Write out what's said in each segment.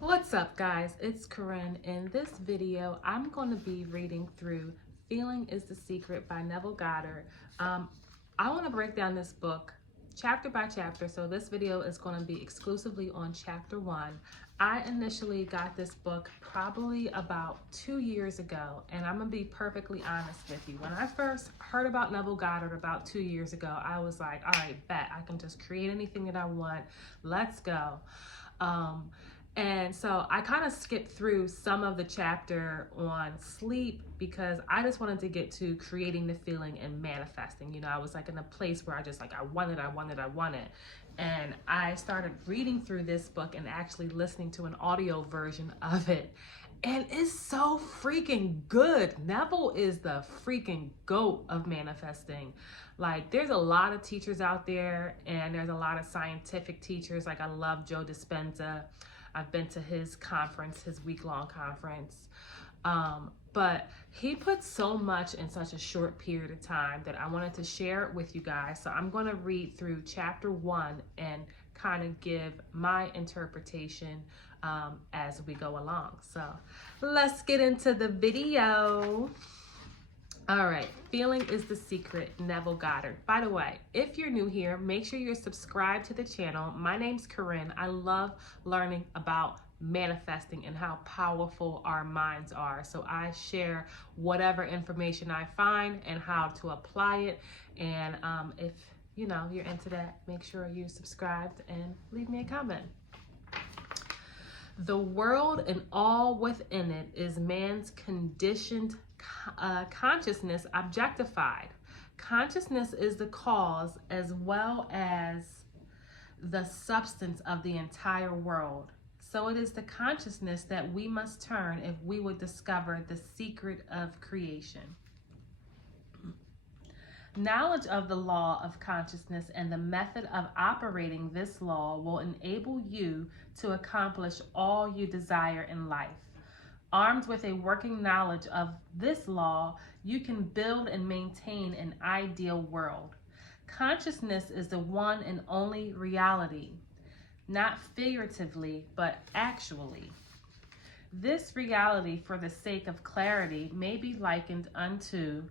What's up, guys? It's Corinne. In this video, I'm going to be reading through Feeling is the Secret by Neville Goddard. I want to break down this book chapter by chapter, so this video is going to be exclusively on chapter 1. I initially got this book probably about 2 years ago, and I'm going to be perfectly honest with you. When I first heard about Neville Goddard about 2 years ago, I was like, all right, bet, I can just create anything that I want. Let's go. And so I kind of skipped through some of the chapter on sleep because I just wanted to get to creating the feeling and manifesting. You know, I was like in a place where I wanted. And I started reading through this book and actually listening to an audio version of it. And it's so freaking good. Neville is the freaking GOAT of manifesting. Like, there's a lot of teachers out there, and there's a lot of scientific teachers. Like, I love Joe Dispenza. I've been to his conference, his week-long conference. But he put so much in such a short period of time that I wanted to share it with you guys. So I'm going to read through chapter 1 and kind of give my interpretation as we go along. So let's get into the video. All right, Feeling is the Secret, Neville Goddard. By the way, if you're new here, make sure you're subscribed to the channel. My name's Corinne. I love learning about manifesting and how powerful our minds are. So I share whatever information I find and how to apply it. And if you're into that, make sure you're subscribed and leave me a comment. The world and all within it is man's conditioned consciousness objectified. Consciousness is the cause as well as the substance of the entire world. So it is the consciousness that we must turn if we would discover the secret of creation. Knowledge of the law of consciousness and the method of operating this law will enable you to accomplish all you desire in life. Armed with a working knowledge of this law, you can build and maintain an ideal world. Consciousness is the one and only reality, not figuratively, but actually. This reality, for the sake of clarity, may be likened unto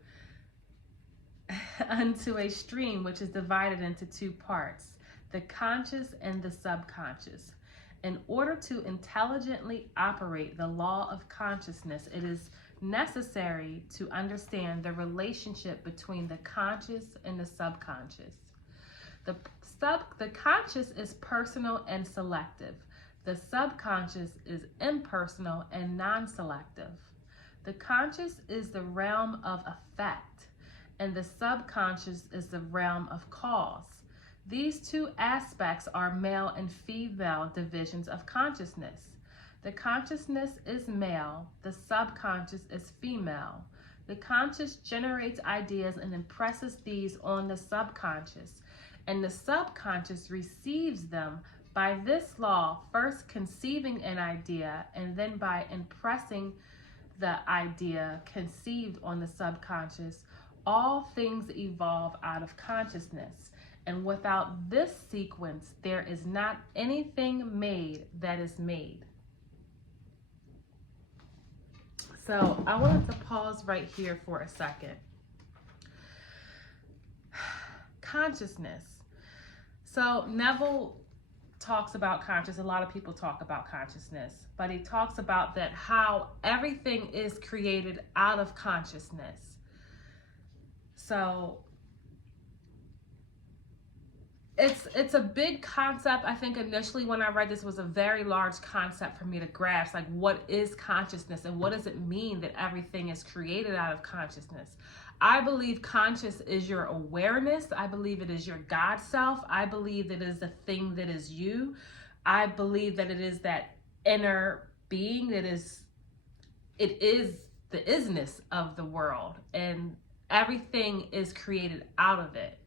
a stream which is divided into two parts, the conscious and the subconscious. In order to intelligently operate the law of consciousness, it is necessary to understand the relationship between the conscious and the subconscious. The conscious is personal and selective. The subconscious is impersonal and non-selective. The conscious is the realm of effect, and the subconscious is the realm of cause. These two aspects are male and female divisions of consciousness. The consciousness is male, the subconscious is female. The conscious generates ideas and impresses these on the subconscious, and the subconscious receives them by this law, first conceiving an idea and then by impressing the idea conceived on the subconscious. All things evolve out of consciousness. And without this sequence, there is not anything made that is made. So I wanted to pause right here for a second. Consciousness. So Neville talks about consciousness. A lot of people talk about consciousness, but he talks about that how everything is created out of consciousness. So it's a big concept. I think initially when I read this, it was a very large concept for me to grasp. Like, what is consciousness and what does it mean that everything is created out of consciousness? I believe conscious is your awareness. I believe it is your God self. I believe that it is the thing that is you. I believe that it is that inner being it is the isness of the world, and everything is created out of it.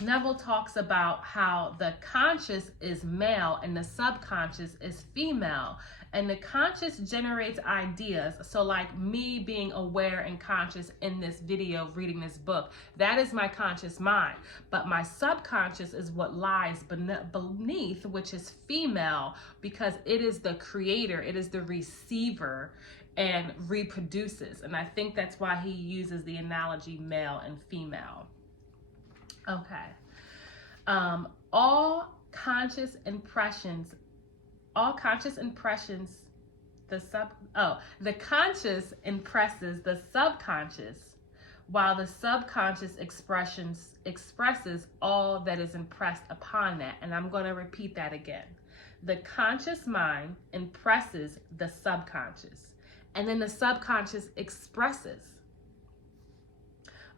Neville talks about how the conscious is male and the subconscious is female. And the conscious generates ideas. So like me being aware and conscious in this video, reading this book, that is my conscious mind. But my subconscious is what lies beneath, which is female, because it is the creator, it is the receiver, and reproduces. And I think that's why he uses the analogy male and female. Okay. The conscious impresses the subconscious, while the subconscious expresses all that is impressed upon that. And I'm going to repeat that again. The conscious mind impresses the subconscious, and then the subconscious expresses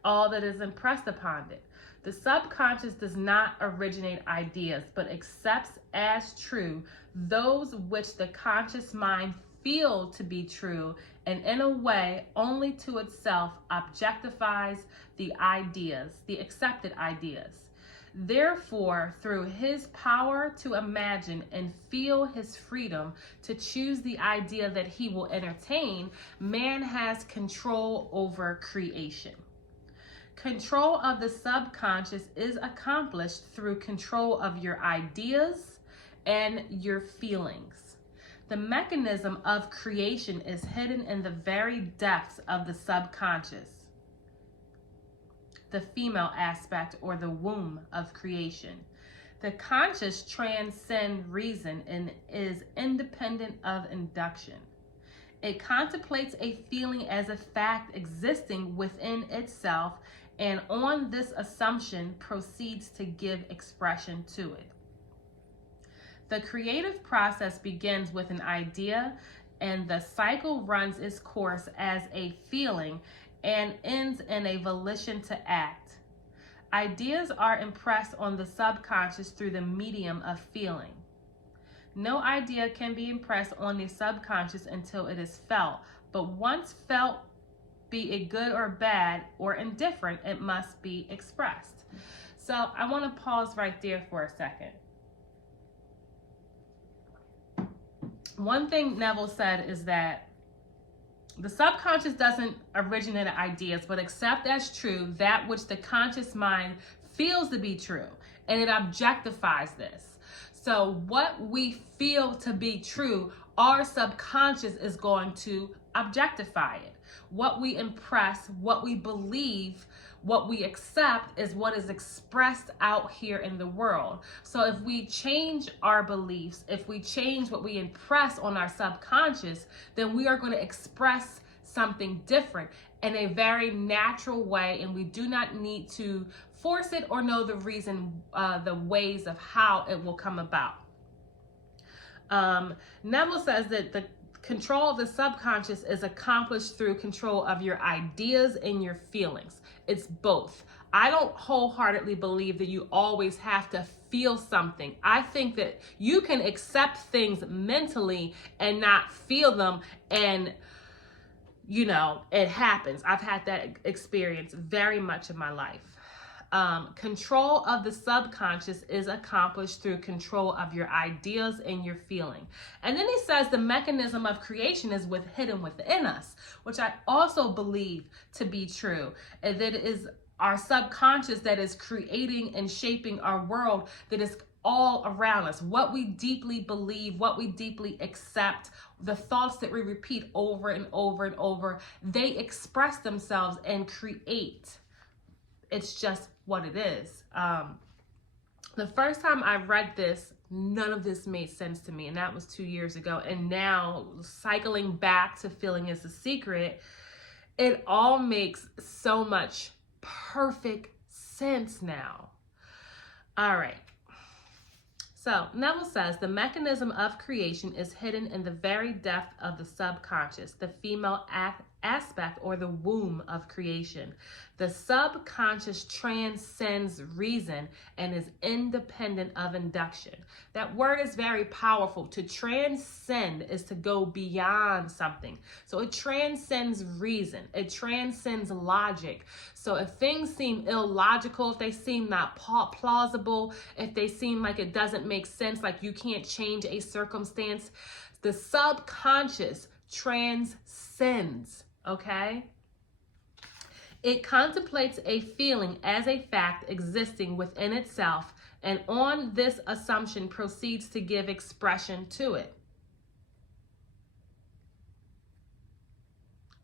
all that is impressed upon it. The subconscious does not originate ideas, but accepts as true those which the conscious mind feels to be true, and in a way only to itself objectifies the accepted ideas. Therefore, through his power to imagine and feel his freedom to choose the idea that he will entertain, man has control over creation. Control of the subconscious is accomplished through control of your ideas and your feelings. The mechanism of creation is hidden in the very depths of the subconscious, the female aspect or the womb of creation. The conscious transcends reason and is independent of induction. It contemplates a feeling as a fact existing within itself, and on this assumption proceeds to give expression to it. The creative process begins with an idea, and the cycle runs its course as a feeling and ends in a volition to act. Ideas are impressed on the subconscious through the medium of feeling. No idea can be impressed on the subconscious until it is felt, but once felt, be it good or bad or indifferent, it must be expressed. So I want to pause right there for a second. One thing Neville said is that the subconscious doesn't originate ideas, but accept as true that which the conscious mind feels to be true, and it objectifies this. So what we feel to be true, our subconscious is going to objectify it. What we impress, what we believe, what we accept is what is expressed out here in the world. So if we change our beliefs, if we change what we impress on our subconscious, then we are going to express something different in a very natural way, and we do not need to force it or know the reason, the ways of how it will come about. Neville says that the control of the subconscious is accomplished through control of your ideas and your feelings. It's both. I don't wholeheartedly believe that you always have to feel something. I think that you can accept things mentally and not feel them, and it happens. I've had that experience very much in my life. Control of the subconscious is accomplished through control of your ideas and your feeling. And then he says the mechanism of creation is hidden within us, which I also believe to be true. And that it is our subconscious that is creating and shaping our world, that is all around us. What we deeply believe, what we deeply accept, the thoughts that we repeat over and over and over, they express themselves and create. It's just what it is. The first time I read this, none of this made sense to me, and that was 2 years ago. And now, cycling back to Feeling is the Secret, it all makes so much perfect sense now. All right. So Neville says the mechanism of creation is hidden in the very depth of the subconscious, the female aspect or the womb of creation. The subconscious transcends reason and is independent of induction. That word is very powerful. To transcend is to go beyond something. So it transcends reason. It transcends logic. So if things seem illogical, if they seem not plausible, if they seem like it doesn't make sense, like you can't change a circumstance, the subconscious transcends, okay? It contemplates a feeling as a fact existing within itself, and on this assumption proceeds to give expression to it.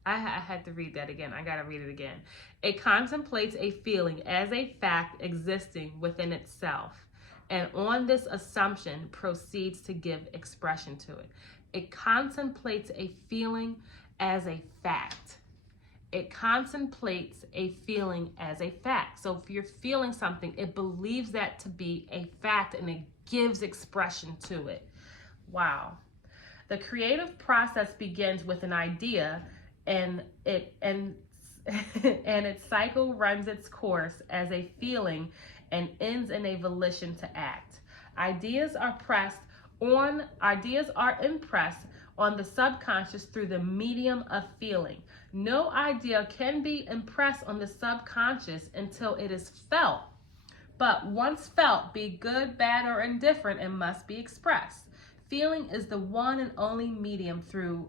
I had to read that again. I got to read it again. It contemplates a feeling as a fact existing within itself, and on this assumption proceeds to give expression to it. It contemplates a feeling as a fact. It contemplates a feeling as a fact. So if you're feeling something, it believes that to be a fact and it gives expression to it. Wow. The creative process begins with an idea, and its cycle runs its course as a feeling and ends in a volition to act. Ideas are impressed on the subconscious through the medium of feeling. No idea can be impressed on the subconscious until it is felt. But once felt, be good, bad, or indifferent, it must be expressed. Feeling is the one and only medium through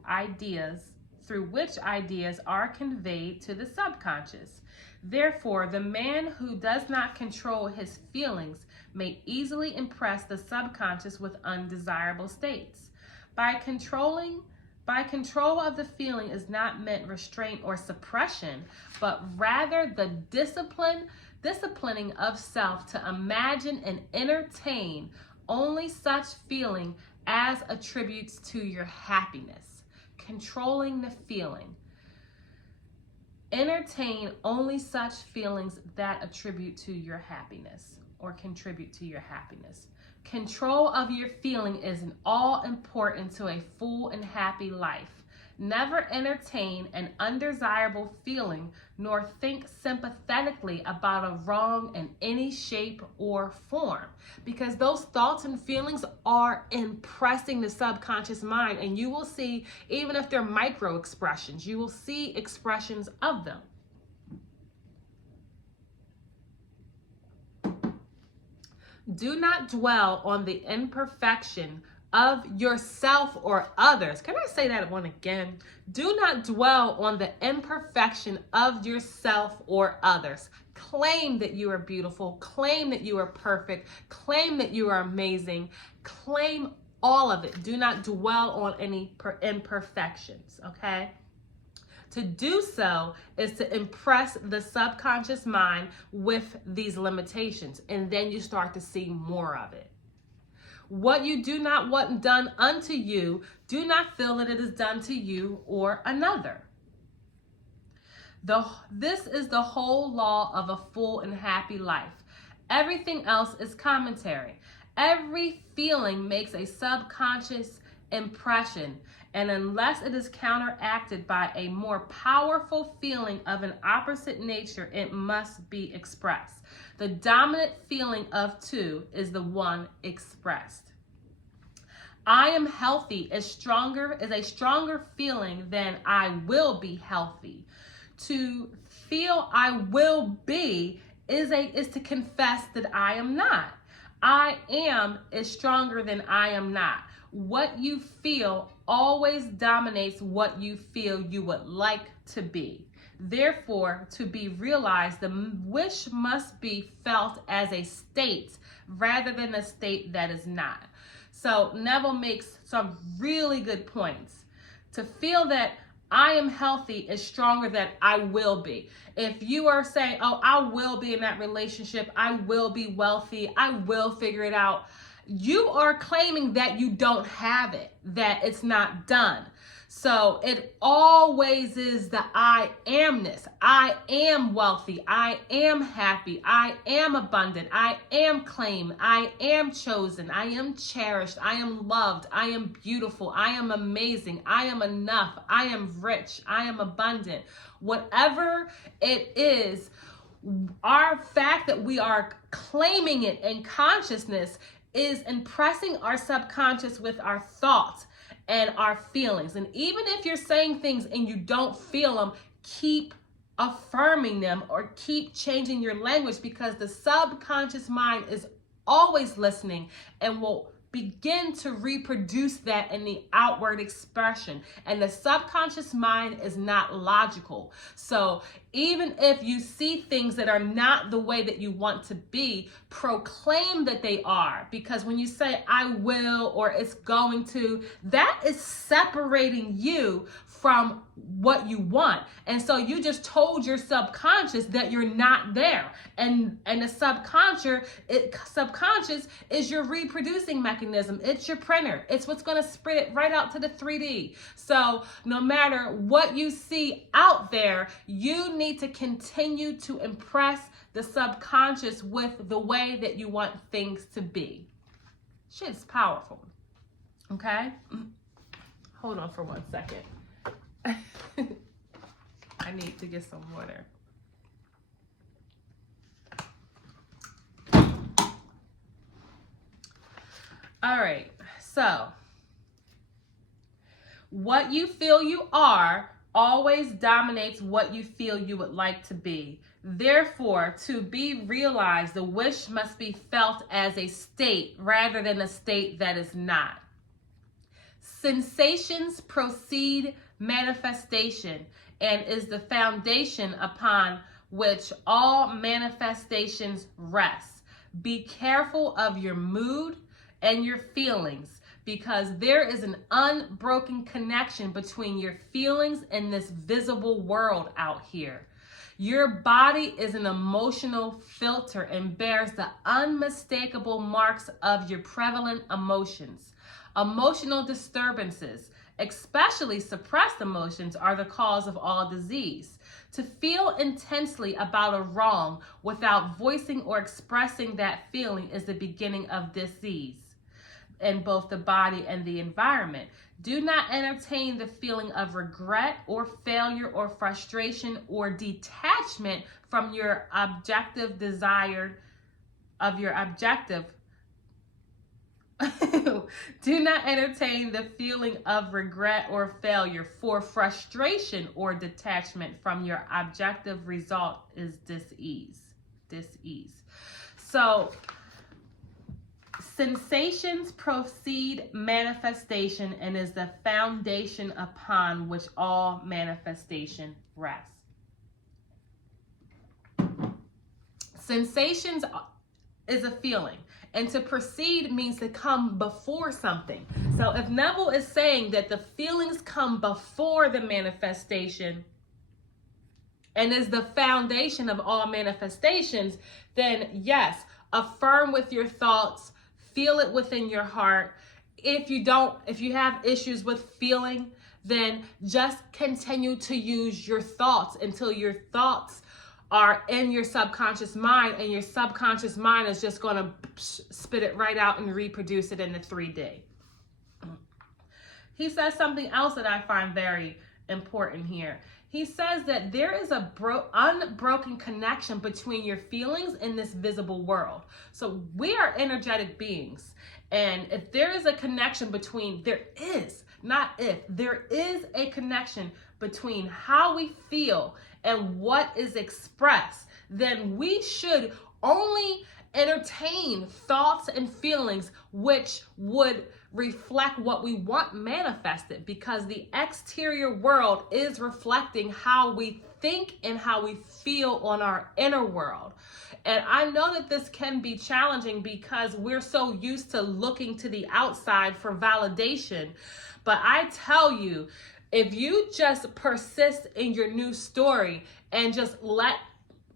which ideas are conveyed to the subconscious. Therefore, the man who does not control his feelings may easily impress the subconscious with undesirable states. By control of the feeling is not meant restraint or suppression, but rather the disciplining of self to imagine and entertain only such feeling as attributes to your happiness. Controlling the feeling. Entertain only such feelings that attribute to your happiness or contribute to your happiness. Control of your feeling is all important to a full and happy life. Never entertain an undesirable feeling, nor think sympathetically about a wrong in any shape or form, because those thoughts and feelings are impressing the subconscious mind, and you will see, even if they're micro expressions, you will see expressions of them. Do not dwell on the imperfection of yourself or others. Can I say that one again? Do not dwell on the imperfection of yourself or others. Claim that you are beautiful. Claim that you are perfect. Claim that you are amazing. Claim all of it. Do not dwell on any imperfections, okay? To do so is to impress the subconscious mind with these limitations, and then you start to see more of it. What you do not want done unto you, do not feel that it is done to you or another. This is the whole law of a full and happy life. Everything else is commentary. Every feeling makes a subconscious impression, and unless it is counteracted by a more powerful feeling of an opposite nature, it must be expressed. The dominant feeling of two is the one expressed. I am healthy is a stronger feeling than I will be healthy. To feel I will be is to confess that I am not. I am is stronger than I am not. What you feel always dominates what you feel you would like to be. Therefore, to be realized, the wish must be felt as a state rather than a state that is not. So Neville makes some really good points. To feel that I am healthy is stronger than I will be. If you are saying, oh, I will be in that relationship, I will be wealthy, I will figure it out, you are claiming that you don't have it, that it's not done. So it always is the I amness. I am wealthy. I am happy. I am abundant. I am claimed. I am chosen. I am cherished. I am loved. I am beautiful. I am amazing. I am enough. I am rich. I am abundant. Whatever it is, our fact that we are claiming it in consciousness is impressing our subconscious with our thoughts and our feelings. And even if you're saying things and you don't feel them, keep affirming them or keep changing your language, because the subconscious mind is always listening and will begin to reproduce that in the outward expression. And the subconscious mind is not logical. So even if you see things that are not the way that you want to be, proclaim that they are. Because when you say I will or it's going to, that is separating you from what you want. And so you just told your subconscious that you're not there. And the subconscious is your reproducing mechanism. It's your printer. It's what's going to spread it right out to the 3D. So no matter what you see out there, you need to continue to impress the subconscious with the way that you want things to be. Shit's powerful. Okay? Hold on for 1 second. I need to get some water. All right, so what you feel you are always dominates what you feel you would like to be. Therefore, to be realized, the wish must be felt as a state rather than a state that is not. Sensations precede manifestation and is the foundation upon which all manifestations rest. Be careful of your mood and your feelings, because there is an unbroken connection between your feelings and this visible world out here. Your body is an emotional filter and bears the unmistakable marks of your prevalent emotions. Emotional disturbances, especially suppressed emotions, are the cause of all disease. To feel intensely about a wrong without voicing or expressing that feeling is the beginning of disease in both the body and the environment. Do not entertain the feeling of regret or failure or frustration or detachment from your objective desire of your objective. Do not entertain the feeling of regret or failure, for frustration or detachment from your objective result is dis-ease. So sensations precede manifestation and is the foundation upon which all manifestation rests. Sensations is a feeling, and to precede means to come before something. So if Neville is saying that the feelings come before the manifestation and is the foundation of all manifestations, then yes, affirm with your thoughts, feel it within your heart. If you have issues with feeling, then just continue to use your thoughts until your thoughts are in your subconscious mind, and your subconscious mind is just going to spit it right out and reproduce it in the 3D. He says something else that I find very important here. He says that there is a unbroken connection between your feelings and this visible world. So we are energetic beings. And if there is a connection between, there is a connection between how we feel and what is expressed, then we should only entertain thoughts and feelings which would reflect what we want manifested, because the exterior world is reflecting how we think and how we feel on our inner world. And I know that this can be challenging because we're so used to looking to the outside for validation. But I tell you, if you just persist in your new story and just let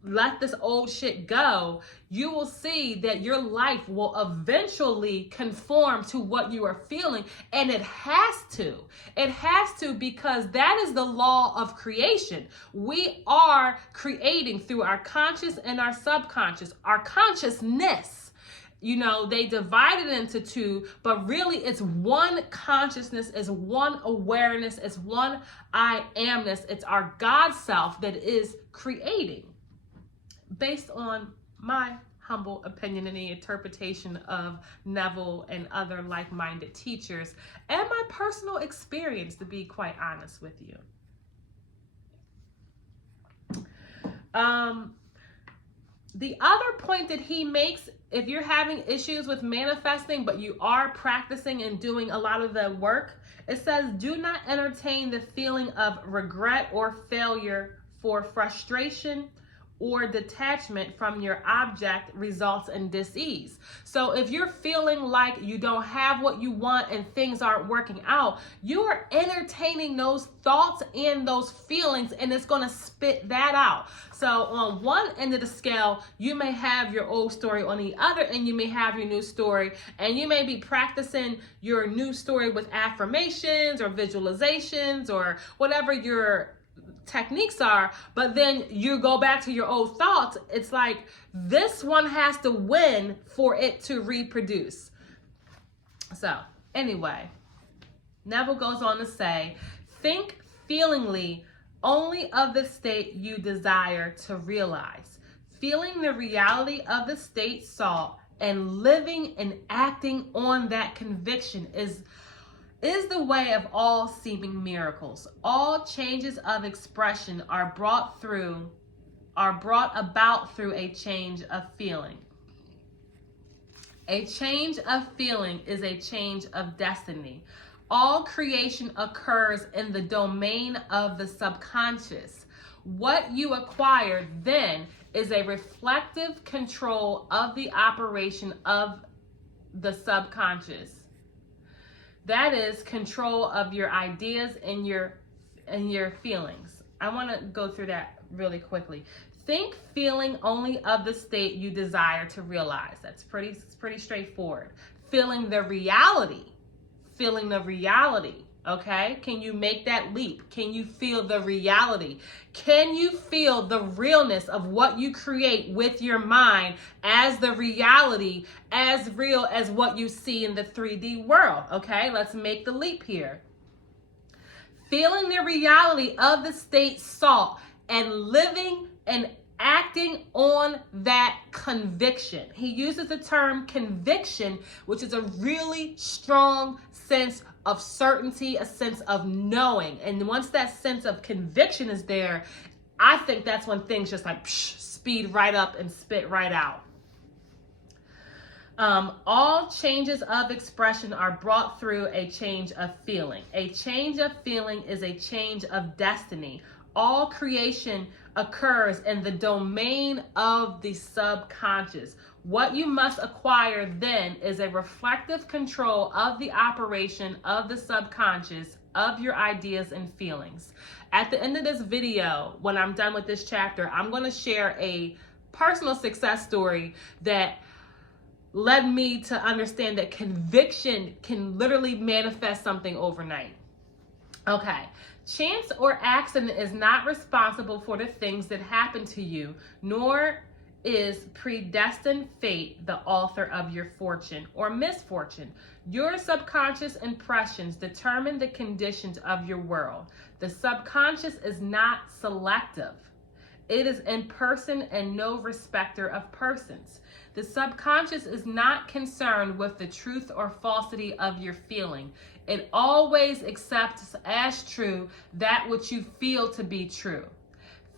let this old shit go, you will see that your life will eventually conform to what you are feeling. And it has to. It has to, because that is the law of creation. We are creating through our conscious and our subconscious, our consciousness. You know, they divide it into two, but really it's one consciousness, it's one awareness, it's one I amness. It's our God self that is creating, based on my humble opinion and the interpretation of Neville and other like-minded teachers, and my personal experience, to be quite honest with you. The other point that he makes, if you're having issues with manifesting, but you are practicing and doing a lot of the work, it says, do not entertain the feeling of regret or failure, for frustration or detachment from your object results in dis-ease. So if you're feeling like you don't have what you want and things aren't working out, you are entertaining those thoughts and those feelings, and it's going to spit that out. So on one end of the scale, you may have your old story. On the other end, you may have your new story, and you may be practicing your new story with affirmations or visualizations or whatever your techniques are, but then you go back to your old thoughts. It's like this one has to win for it to reproduce. So anyway, Neville goes on to say, think feelingly only of the state you desire to realize. Feeling the reality of the state sought and living and acting on that conviction is the way of all seeming miracles. All changes of expression are brought about through a change of feeling. A change of feeling is a change of destiny. All creation occurs in the domain of the subconscious. What you acquire then is a reflective control of the operation of the subconscious. That is control of your ideas and your feelings. I want to go through that really quickly. Think feeling only of the state you desire to realize. That's pretty straightforward. Feeling the reality. Okay? Can you make that leap? Can you feel the reality? Can you feel the realness of what you create with your mind as the reality, as real as what you see in the 3D world? Okay, let's make the leap here. Feeling the reality of the state sought and living and acting on that conviction. He uses the term conviction, which is a really strong sense of certainty, a sense of knowing. And once that sense of conviction is there, I think that's when things just like speed right up and spit right out. All changes of expression are brought through a change of feeling. A change of feeling is a change of destiny. All creation occurs in the domain of the subconscious. What you must acquire then is a reflective control of the operation of the subconscious, of your ideas and feelings. At the end of this video, when I'm done with this chapter, I'm going to share a personal success story that led me to understand that conviction can literally manifest something overnight. Okay. Chance or accident is not responsible for the things that happen to you, nor is predestined fate the author of your fortune or misfortune. Your subconscious impressions determine the conditions of your world. The subconscious is not selective. It is in person and no respecter of persons. The subconscious is not concerned with the truth or falsity of your feeling. It always accepts as true that which you feel to be true.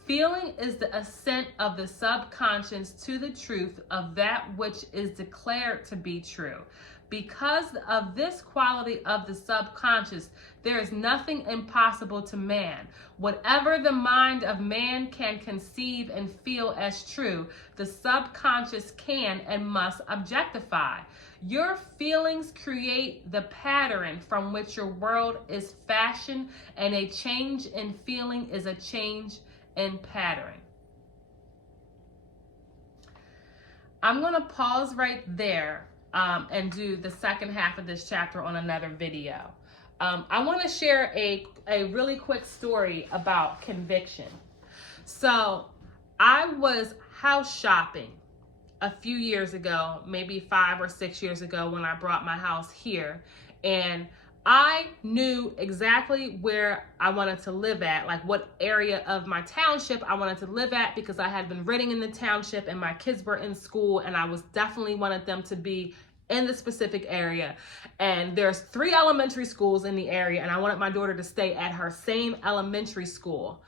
Feeling is the assent of the subconscious to the truth of that which is declared to be true. Because of this quality of the subconscious, there is nothing impossible to man. Whatever the mind of man can conceive and feel as true, the subconscious can and must objectify. Your feelings create the pattern from which your world is fashioned, and a change in feeling is a change in pattern. I'm going to pause right there and do the second half of this chapter on another video. I want to share a really quick story about conviction. So I was house shopping a few years ago, maybe 5 or 6 years ago, when I brought my house here, and I knew exactly where I wanted to live at, like what area of my township I wanted to live at, because I had been renting in the township and my kids were in school, and I was definitely wanted them to be in the specific area. And there's 3 elementary schools in the area, and I wanted my daughter to stay at her same elementary school.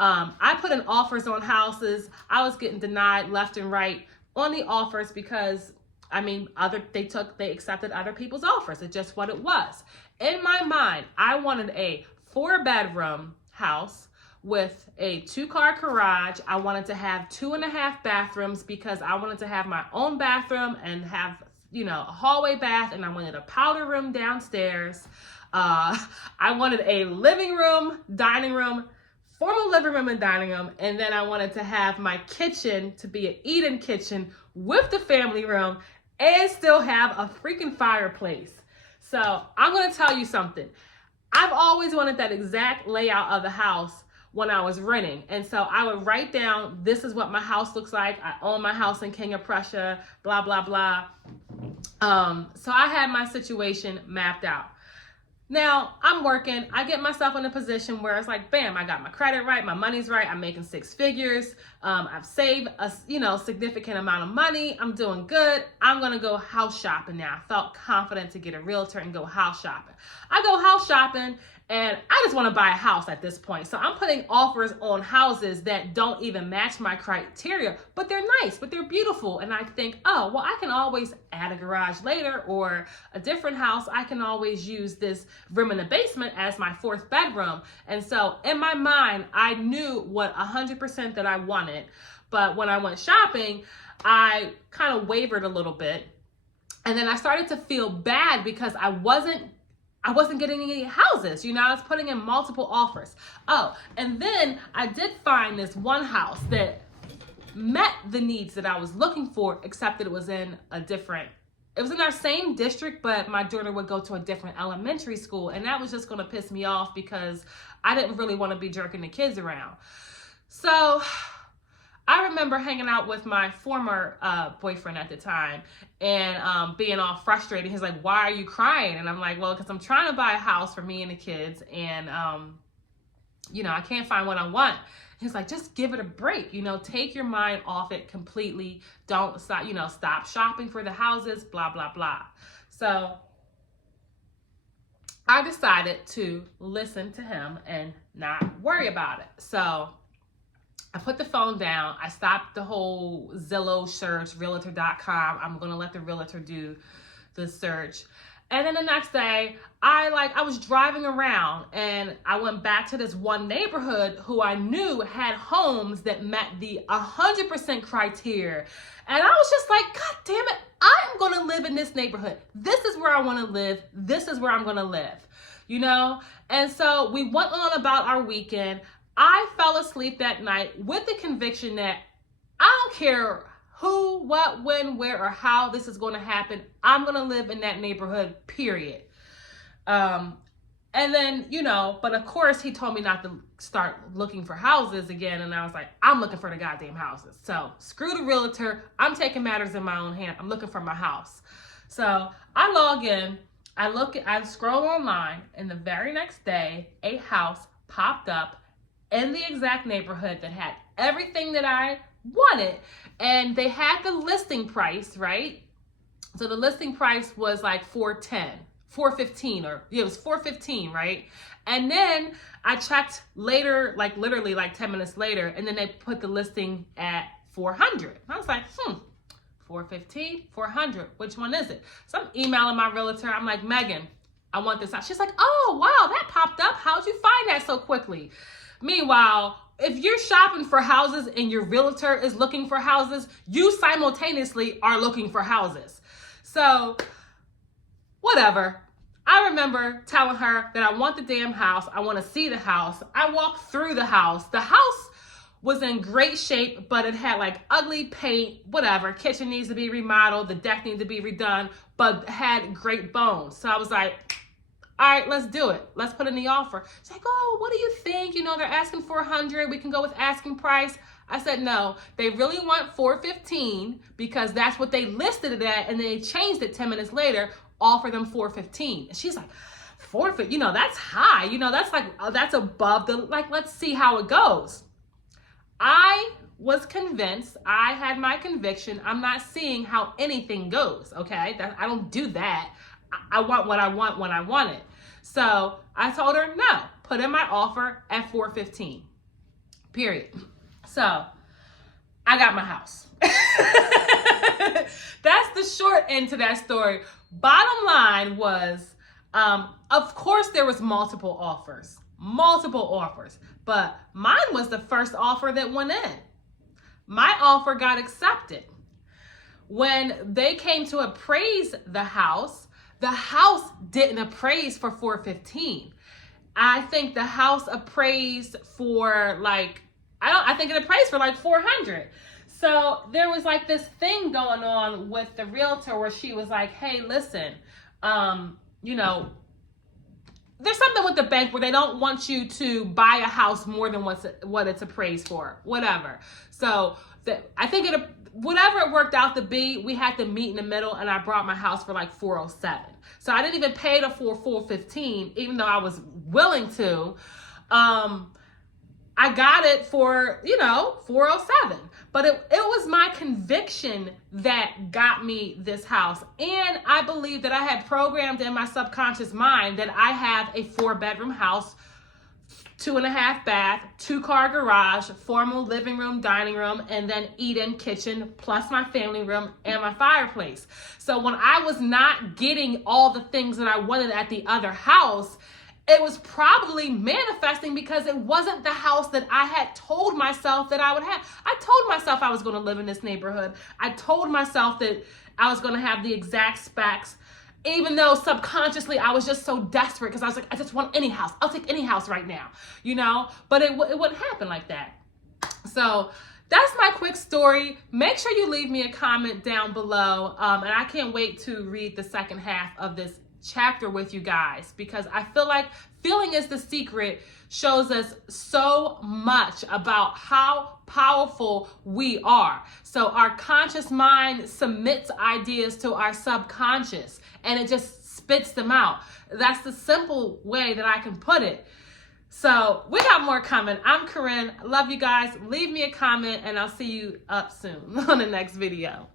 I put in offers on houses. I was getting denied left and right on the offers because, I mean, they accepted other people's offers. It's just what it was. In my mind, I wanted a 4-bedroom house with a 2-car garage. I wanted to have 2.5 bathrooms because I wanted to have my own bathroom and have, a hallway bath, and I wanted a powder room downstairs. I wanted a living room, dining room, formal living room and dining room, and then I wanted to have my kitchen to be an eat-in kitchen with the family room and still have a freaking fireplace. So I'm going to tell you something. I've always wanted that exact layout of the house when I was renting. And so I would write down, this is what my house looks like. I own my house in King of Prussia, blah, blah, blah. So I had my situation mapped out. Now I'm working, I get myself in a position where it's like, bam, I got my credit right, my money's right, I'm making 6 figures, I've saved a significant amount of money, I'm doing good, I'm gonna go house shopping now. I felt confident to get a realtor and go house shopping. I go house shopping and I just wanna buy a house at this point. So I'm putting offers on houses that don't even match my criteria, but they're nice, but they're beautiful. And I think, oh, well, I can always add a garage later, or a different house, I can always use this room in the basement as my 4th bedroom. And so in my mind, I knew what 100% that I wanted. But when I went shopping, I kind of wavered a little bit. And then I started to feel bad because I wasn't getting any houses. I was putting in multiple offers. Oh, and then I did find this one house that met the needs that I was looking for, except that it was in our same district, but my daughter would go to a different elementary school, and that was just going to piss me off because I didn't really want to be jerking the kids around. So I remember hanging out with my former boyfriend at the time and being all frustrated. He's like, why are you crying? And I'm like, well, because I'm trying to buy a house for me and the kids, and I can't find what I want. He's like, just give it a break, take your mind off it completely. Don't stop, stop shopping for the houses, blah, blah, blah. So I decided to listen to him and not worry about it. So I put the phone down. I stopped the whole Zillow search, realtor.com. I'm going to let the realtor do the search. And then the next day, I was driving around and I went back to this one neighborhood who I knew had homes that met the 100% criteria. And I was just like, God damn it, I'm going to live in this neighborhood. This is where I want to live. This is where I'm going to live, And so we went on about our weekend. I fell asleep that night with the conviction that I don't care who, what, when, where, or how this is going to happen. I'm going to live in that neighborhood, period. And then, but of course he told me not to start looking for houses again. And I was like, I'm looking for the goddamn houses. So screw the realtor. I'm taking matters in my own hand. I'm looking for my house. So I log in, I scroll online, and the very next day, a house popped up in the exact neighborhood that had everything that I wanted. And they had the listing price, right? So the listing price was like $415, or it was $415, right? And then I checked later, like literally like 10 minutes later, and then they put the listing at $400. I was like, $415, $400, which one is it? So I'm emailing my realtor. I'm like, Megan, I want this house. She's like, oh, wow, that popped up. How'd you find that so quickly? Meanwhile, if you're shopping for houses and your realtor is looking for houses, you simultaneously are looking for houses. So, whatever. I remember telling her that I want the damn house. I want to see the house. I walked through the house. The house was in great shape, but it had like ugly paint, whatever. Kitchen needs to be remodeled, the deck needs to be redone, but had great bones. So I was like, all right, let's do it. Let's put in the offer. She's like, oh, what do you think? You know, they're asking for $100. We can go with asking price. I said, no, they really want $415 because that's what they listed it at, and they changed it 10 minutes later, offer them $415. And she's like, $450, you know, that's high. You know, that's like, that's above the, like, let's see how it goes. I was convinced, I had my conviction, I'm not seeing how anything goes, okay? I don't do that. I want what I want when I want it. So I told her, no, put in my offer at $415, period. So I got my house. That's the short end to that story. Bottom line was, of course there was multiple offers, but mine was the first offer that went in. My offer got accepted. When they came to appraise the house didn't appraise for $415. I think the house appraised for like, I think it appraised for like $400. So there was like this thing going on with the realtor where she was like, hey, listen, you know, there's something with the bank where they don't want you to buy a house more than what it's appraised for, whatever. So I think whatever it worked out to be, we had to meet in the middle, and I brought my house for like $407. So I didn't even pay the $415, even though I was willing to. I got it for, you know, $407. But it was my conviction that got me this house. And I believe that I had programmed in my subconscious mind that I have a 4-bedroom house, 2.5 bath, 2-car garage, formal living room, dining room, and then eat-in kitchen, plus my family room and my fireplace. So when I was not getting all the things that I wanted at the other house, it was probably manifesting because it wasn't the house that I had told myself that I would have. I told myself I was going to live in this neighborhood. I told myself that I was going to have the exact specs, even though subconsciously I was just so desperate because I was like, I just want any house. I'll take any house right now, you know? But it wouldn't happen like that. So that's my quick story. Make sure you leave me a comment down below. And I can't wait to read the second half of this chapter with you guys, because I feel like Feeling is the Secret shows us so much about how powerful we are. So our conscious mind submits ideas to our subconscious and it just spits them out. That's the simple way that I can put it. So we got more coming. I'm Corinne. Love you guys. Leave me a comment and I'll see you up soon on the next video.